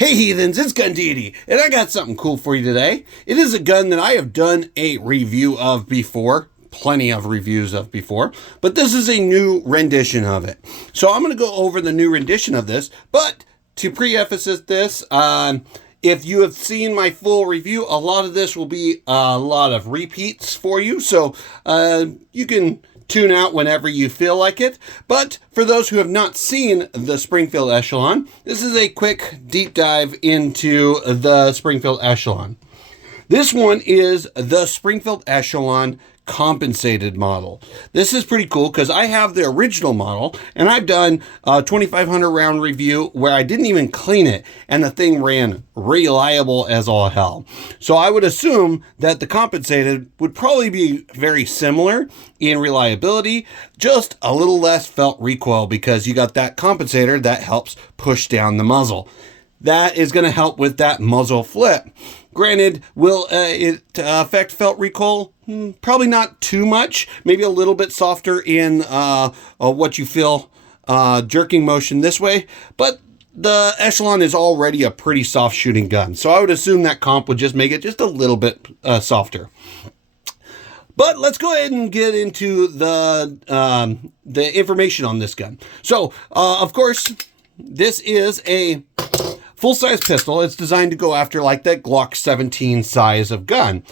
Hey heathens, it's Gun Deity, and I got something cool for you today. It is a gun that I have done a review of before, plenty of reviews of before, but this is a new rendition of it. So I'm going to go over the new rendition of this, but to preface this, if you have seen my full review, a lot of this will be a lot of repeats for you, so you can tune out whenever you feel like it. But for those who have not seen the Springfield Echelon, this is a quick deep dive into the Springfield Echelon. This one is the Springfield Echelon Compensated model. This is pretty cool because I have the original model and I've done a 2,500 round review where I didn't even clean it and the thing ran reliable as all hell. So I would assume that the Compensated would probably be very similar in reliability, just a little less felt recoil because you got that compensator that helps push down the muzzle. That is going to help with that muzzle flip. Granted, will it affect felt recoil? Probably not too much. Maybe a little bit softer in what you feel jerking motion this way. But the Echelon is already a pretty soft shooting gun. So I would assume that comp would just make it just a little bit softer. But let's go ahead and get into the information on this gun. So, of course, this is a full-size pistol. It's designed to go after like that Glock 17 size of gun.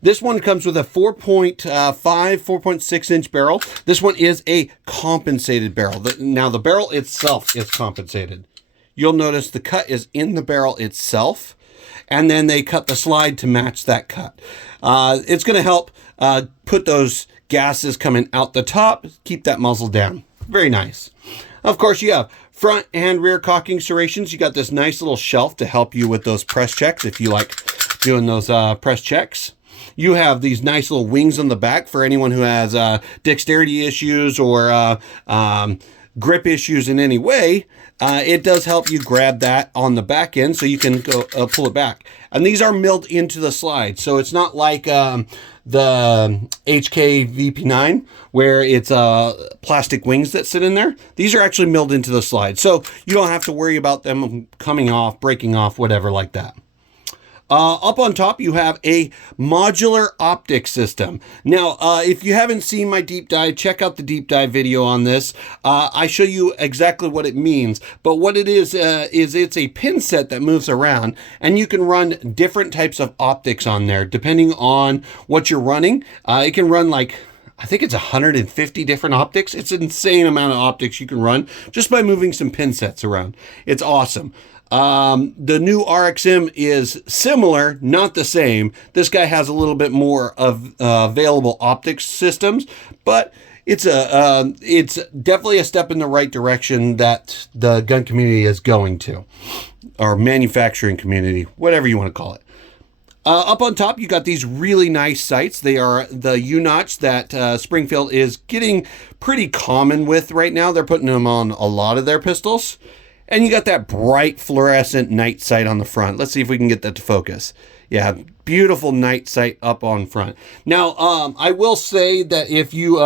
This one comes with a 4.6 inch barrel. This one is a compensated barrel. Now the barrel itself is compensated. You'll notice the cut is in the barrel itself, and then they cut the slide to match that cut. It's going to help put those gases coming out the top, keep that muzzle down. Very nice. Of course, you have front and rear cocking serrations. You got this nice little shelf to help you with those press checks if you like doing those press checks. You have these nice little wings on the back for anyone who has dexterity issues or grip issues in any way. It does help you grab that on the back end so you can go pull it back. And these are milled into the slide. So it's not like the HK VP9 where it's plastic wings that sit in there. These are actually milled into the slide. So you don't have to worry about them coming off, breaking off, whatever like that. Up on top, you have a modular optic system. Now, if you haven't seen my deep dive, check out the deep dive video on this. I show you exactly what it means. But what it is it's a pin set that moves around, and you can run different types of optics on there, depending on what you're running. It can run like, I think it's 150 different optics. It's an insane amount of optics you can run just by moving some pin sets around. It's awesome. The new RXM is similar, not the same. This guy has a little bit more of available optics systems, but it's definitely a step in the right direction that the gun community is going to, or manufacturing community, whatever you want to call it. Up on top, you got these really nice sights. They are the U-notch that Springfield is getting pretty common with right now. They're putting them on a lot of their pistols. And you got that bright fluorescent night sight on the front. Let's see if we can get that to focus. Yeah, beautiful night sight up on front. Now, I will say that if you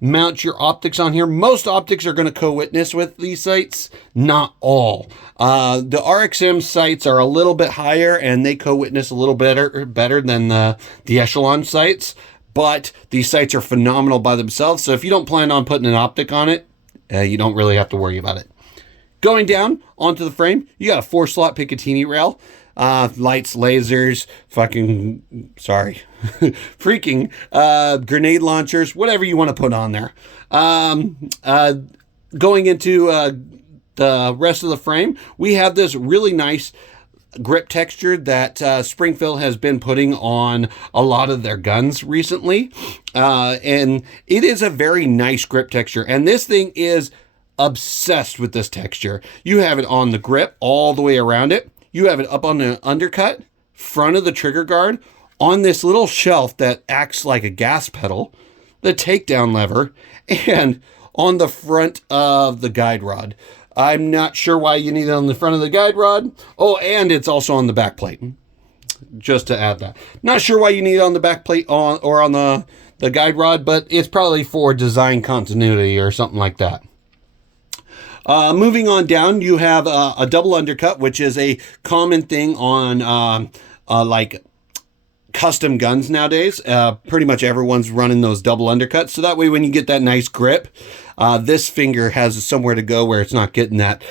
mount your optics on here, most optics are going to co-witness with these sights. Not all. The RXM sights are a little bit higher and they co-witness a little better than the Echelon sights. But these sights are phenomenal by themselves. So if you don't plan on putting an optic on it, you don't really have to worry about it. Going down onto the frame, you got a 4-slot Picatinny rail, lights, lasers, freaking grenade launchers, whatever you want to put on there. Going into the rest of the frame, we have this really nice grip texture that Springfield has been putting on a lot of their guns recently. And it is a very nice grip texture. And this thing is obsessed with this texture. You have it on the grip all the way around it. You have it up on the undercut, front of the trigger guard, on this little shelf that acts like a gas pedal, the takedown lever, and on the front of the guide rod. I'm not sure why you need it on the front of the guide rod. Oh, and it's also on the back plate. Just to add that. Not sure why you need it on the back plate or on the guide rod, but it's probably for design continuity or something like that. Moving on down, you have a double undercut, which is a common thing on like custom guns nowadays. Pretty much everyone's running those double undercuts. So that way when you get that nice grip, this finger has somewhere to go where it's not getting that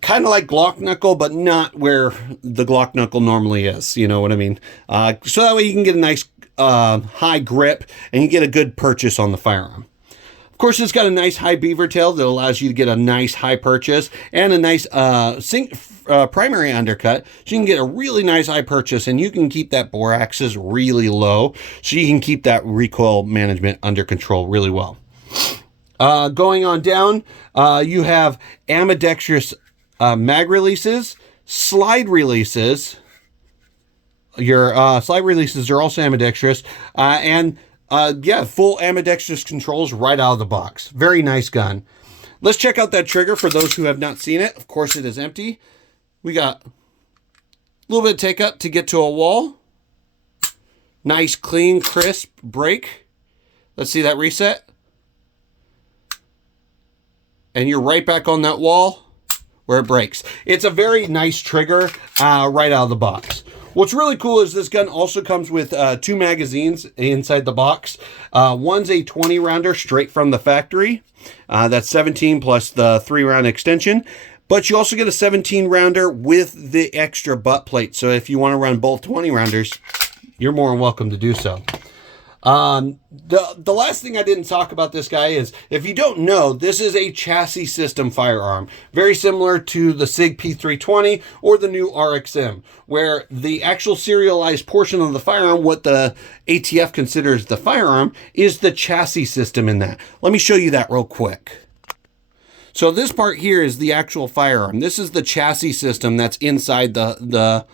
kind of like Glock knuckle, but not where the Glock knuckle normally is. You know what I mean? So that way you can get a nice high grip and you get a good purchase on the firearm. Of course, it's got a nice high beaver tail that allows you to get a nice high purchase and a nice primary undercut. So you can get a really nice high purchase and you can keep that bore axis really low. So you can keep that recoil management under control really well. Going on down, you have ambidextrous mag releases, slide releases. Your slide releases are also ambidextrous, and full ambidextrous controls right out of the box. Very nice gun. Let's check out that trigger for those who have not seen it. Of course, it is empty. We got a little bit of take up to get to a wall. Nice, clean, crisp break. Let's see that reset. And you're right back on that wall where it breaks. It's a very nice trigger right out of the box. What's really cool is this gun also comes with 2 magazines inside the box. One's a 20 rounder straight from the factory. That's 17 plus the 3-round extension. But you also get a 17 rounder with the extra butt plate. So if you want to run both 20 rounders, you're more than welcome to do so. The last thing I didn't talk about this guy is, if you don't know, this is a chassis system firearm, very similar to the SIG P320 or the new RXM, where the actual serialized portion of the firearm, what the ATF considers the firearm, is the chassis system in that. Let me show you that real quick. So this part here is the actual firearm. This is the chassis system that's inside the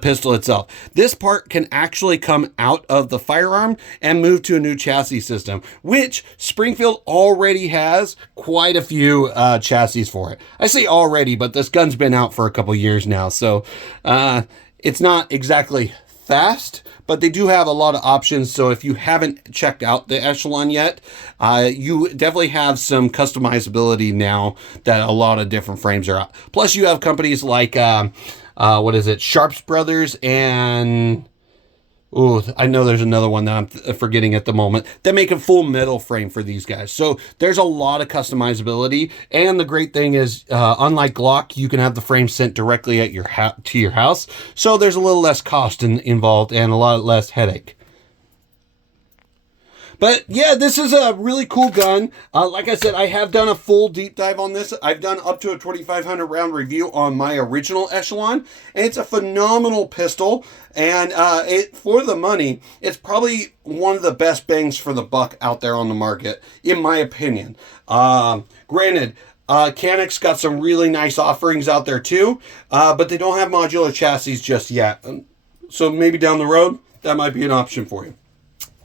pistol itself. This part can actually come out of the firearm and move to a new chassis system, which Springfield already has quite a few chassis for it. I say already, but this gun's been out for a couple years now, so it's not exactly fast, but they do have a lot of options. So if you haven't checked out the Echelon yet, you definitely have some customizability now that a lot of different frames are out. Plus you have companies like Sharps Brothers and I know there's another one that I'm forgetting at the moment that make a full metal frame for these guys. So there's a lot of customizability, and the great thing is, unlike Glock, you can have the frame sent directly at to your house. So there's a little less cost involved and a lot less headache. But yeah, this is a really cool gun. Like I said, I have done a full deep dive on this. I've done up to a 2,500 round review on my original Echelon, and it's a phenomenal pistol. And for the money, it's probably one of the best bangs for the buck out there on the market, in my opinion. Granted, Canik's got some really nice offerings out there too, but they don't have modular chassis just yet. So maybe down the road, that might be an option for you.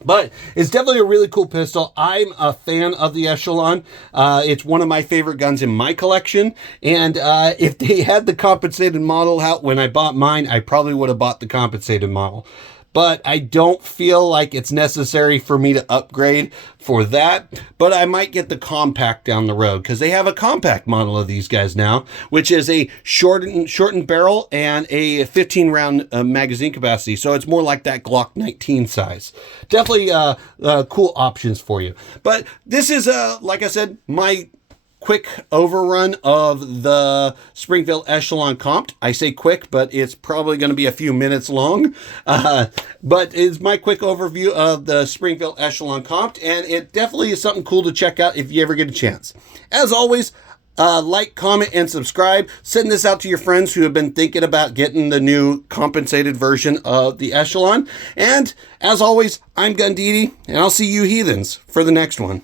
But it's definitely a really cool pistol. I'm a fan of the Echelon. It's one of my favorite guns in my collection. And if they had the compensated model out when I bought mine, I probably would have bought the compensated model. But I don't feel like it's necessary for me to upgrade for that. But I might get the compact down the road, because they have a compact model of these guys now, which is a shortened barrel and a 15 round magazine capacity. So it's more like that Glock 19 size. Definitely cool options for you. But this is, like I said, my quick overrun of the Springfield Echelon Comp. I say quick, but it's probably going to be a few minutes long. But it's my quick overview of the Springfield Echelon Comp, and it definitely is something cool to check out if you ever get a chance. As always, like, comment, and subscribe. Send this out to your friends who have been thinking about getting the new compensated version of the Echelon. And as always, I'm Gundidi, and I'll see you heathens for the next one.